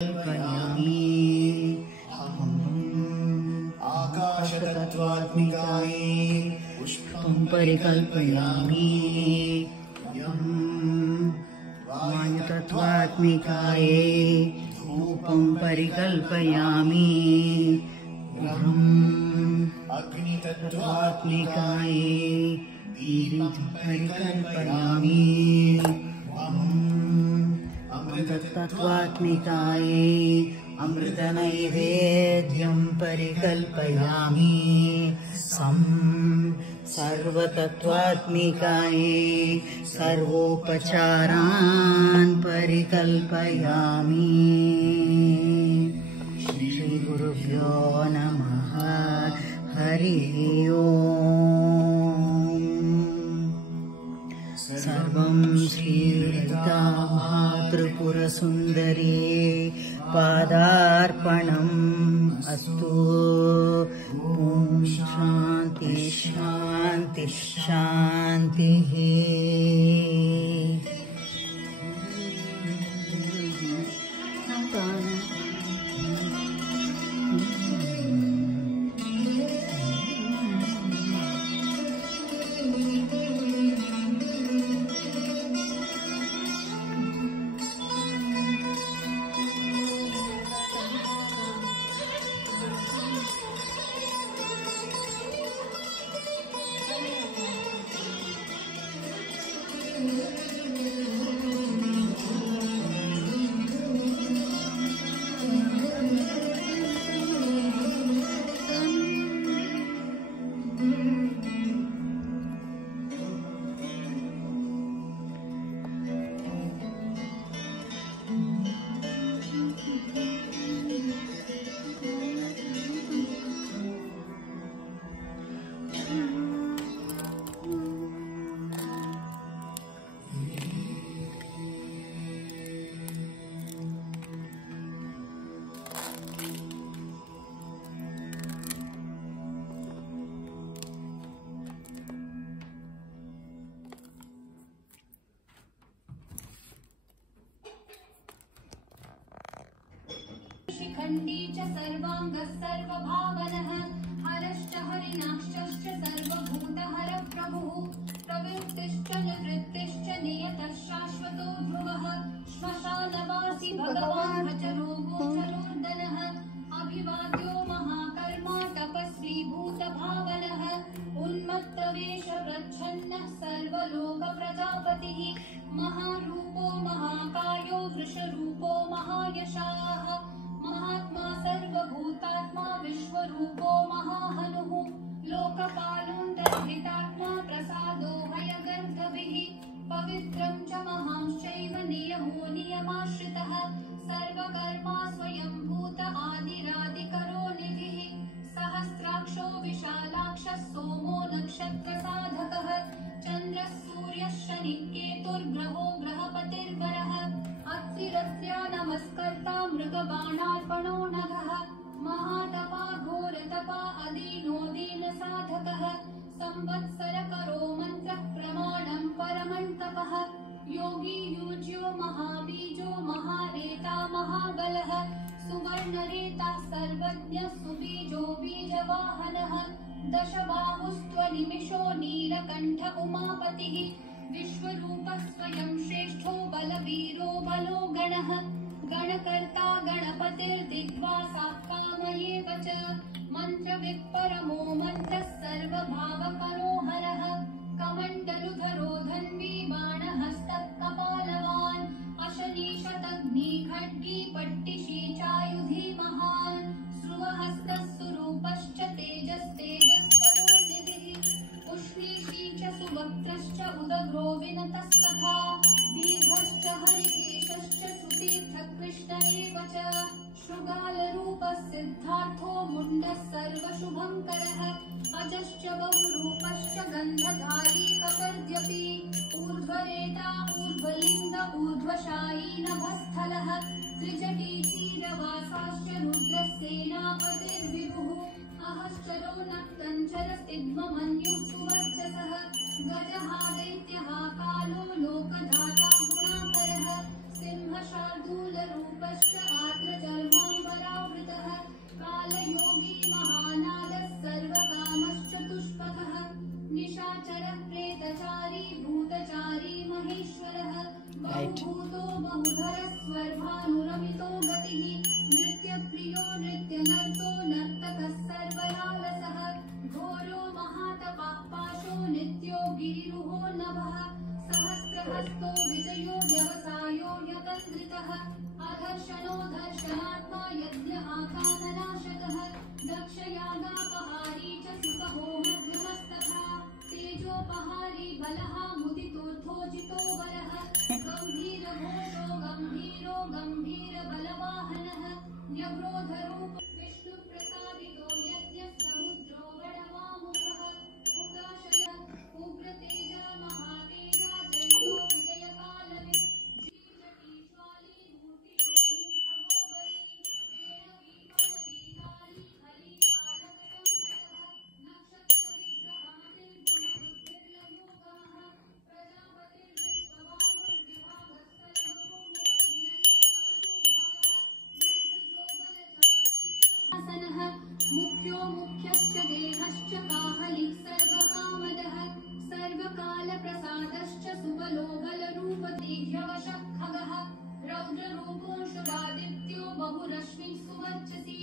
कल्पयामि आकाशतत्त्वात्मिकायै पुष्पं परिकल्पयामि वायुतत्त्वात्मिकायै धूपं परिकल्पयामि अग्नितत्त्वात्मिकायै दीपं परिकल्पयामि अमृतत्वात्मिकायै अमृतनैवेद्यं परिकल्पयामि सर्वतत्त्वात्मिकायै सर्वोपचारान् परिकल्पयामि। श्रीगुरुभ्यो नमः। हरिः ओम्। सर्वं श्रीललिता त्रिपुरसुन्दरी पादार्पणम् अस्तु। ॐ शान्ति शान्ति शान्तिः। शिखण्डी च सर्वाङ्गः सर्वभावनः हरश्च हरिणाक्षश्च सर्वभूतहरः प्रभुः प्रवृत्तिश्च निवृत्तिश्च नियतः शाश्वतो ध्रुवः श्मशानवासी भगवान् भजरोगोचरोर्दनः अभिवाद्यो महाकर्मा तपस्वी भूतभावनः उन्मत्तवेषप्रच्छन्नः सर्वलोकप्रजापतिः महारूपो महाकायो वृषरूपो महायशाः महात्मा सर्वभूतात्मा विश्वरूपो महाहनुः लोकपालोऽन्तर्हितात्मा प्रसादो हयगर्भभिः पवित्रं च महांश्चैव नियमो नियमाश्रितः सर्वकर्मा स्वयंभूत आदिरादिकरो निधिः सहस्राक्षो विशालाक्षः सोमो नक्षत्रसाधकः चन्द्रः सूर्यः शनिः केतुर्ग्रहो ग्रहपतिर्वरः अत्रिरत्र्या नमस्कर्ता मृगबाणार्पणो नघः महातपा घोरतपा अदीनो दीनसाधकः संवत्सरकरो मन्त्रः प्रमाणं परमन्तपः योगी युज्यो महाबीजो महारेता महाबलः सुवर्णरेता सर्वज्ञः सुबीजो बीजवाहनः दशबाहुस्त्वनिमिषो नीलकण्ठ उमापतिः विश्वरूपः स्वयं श्रेष्ठो बलवीरो बलो गणः गणकर्ता गणपतिर्दिग्वासः कामयेव च मन्त्रवित्परमो मन्त्रः सर्वभावकरो हरः कमण्डलुधरो धन्वी बाणहस्तः कपालवान् अशनीशतग्नी खड्गी पट्टिशी चायुधी महान् स्रुवहस्तः सुरूपश्च तेजस्तेजस्करो निधिः उष्णीषी च सुवक्त्रश्च उदग्रो विनतस्तथा दीर्घश्च हरिकेशश्च सुतीर्थकृष्ण एव च शृगालरूपः सिद्धार्थो मुण्डः सर्वशुभङ्करः अजश्च बहुरूपश्च गन्धधारी कपर्द्यपि ऊर्ध्वरेता ऊर्ध्वलिङ्ग ऊर्ध्वशायी नभस्थलः त्रिजटी क्षीरवासाश्च रुद्रसेनापतिर्विभुः अहश्चरो नक्तञ्चलस्तिग्ममन्युः सुवर्चसः गजः दैत्यः कालो लोकधाता गुणाकरः सिंहशार्दूलरूपश्च आर्द्रचर्माम्बरावृतः कालयोगी महानादः सर्वकामश्चतुष्पथः निशाचरः प्रेतचारी भूतचारी महेश्वरः बहुभूतो बहुधरः स्वर्भानुरमितो गतिः नृत्यप्रियो नृत्यनर्तो नर्तकः सर्वलालसः घोरो महातपः पाशो नित्यो गिरिरुहो नभः सहस्रहस्तो विजयो व्यवसायो यतन्द्रितः अधर्षणो दर्शनात्मा यज्ञ आकामनाशकः दक्षयागापहारी च सुसहो मध्यमस्तथा तेजोपहारी बलः मुदितोऽर्थोजितो बलः गम्भीरघोषो गम्भीरो गम्भीरबलवाहनः न्यग्रोधरूप विष्णुप्रसादितो यज्ञः समुद्रो वडवामुखः हुताशयः उग्रतेजा महातेजा जयो विजयकालवित् श्रीजटीज्वाली मूर्तियो मूर्धगो बली वेणवीपणवीकाली हरिकालकटङ्कटः नक्षत्रविग्रहातिर्गुणबुद्धिर्लयोगमः प्रजापतिर्विश्वबाहुर्विभागः सर्वभौमो हिरण्यकवचोद्भवः मुख्यो मुख्यश्च देहश्च काहलिः सर्वकामदः सर्वकालप्रसादश्च सुबलो बलरूपदेह्यवशः खगः रौद्ररूपोऽंशुरादित्यो बहुरश्मिः सुवर्चसी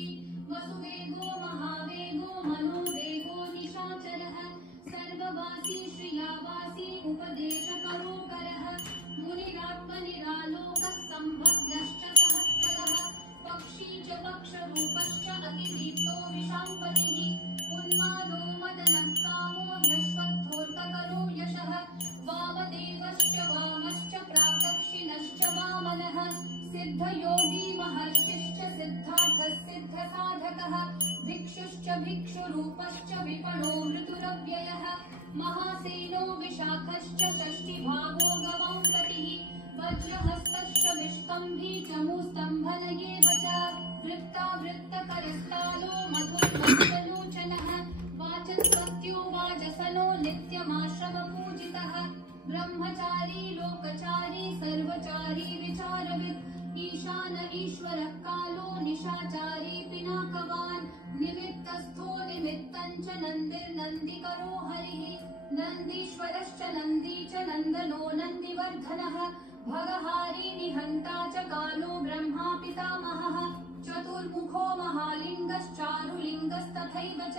वसुवेगो महावेगो मनोवेगो निशाचरः सर्ववासी श्रियावासी उपदेशकरोकरः मुनिरात्मनिरालोकः सम्भग्नश्च सहस्रदः पक्षी च पक्षरूपश्च अतिदीप्तो विशाम्पतिः उन्मादो मदनः कामो ह्यश्वत्थोऽर्थकरो यशः वामदेवश्च वामश्च प्रातक्षिणश्च वामनः सिद्धयोगी महर्षिश्च सिद्धार्थः सिद्धसाधकः भिक्षुश्च भिक्षुरूपश्च विपणो ऋतुरव्ययः महासेनो विशाखश्च षष्टिभागो गवांपतिः वज्रहस्तश्च विष्कम्भी चमूस्तम्भनयेव च वृत्तावृत्तकरस्तालो मधुर्मत्सलोचनः वाचस्पत्यो वाजसनो नित्यमाश्रमपूजितः ब्रह्मचारी लोकचारी सर्वचारी विचारवित् ईशान ईश्वरः कालो निशाचारी पिनाकवान् निमित्तस्थो निमित्तञ्च नन्दिर्नन्दिकरो हरिः नन्दीश्वरश्च नन्दी च नन्दनो नन्दिवर्धनः भगहारी निहन्ता च कालो ब्रह्मा पितामहः चतुर्मुखो महालिङ्गश्चारुलिङ्गस्तथैव च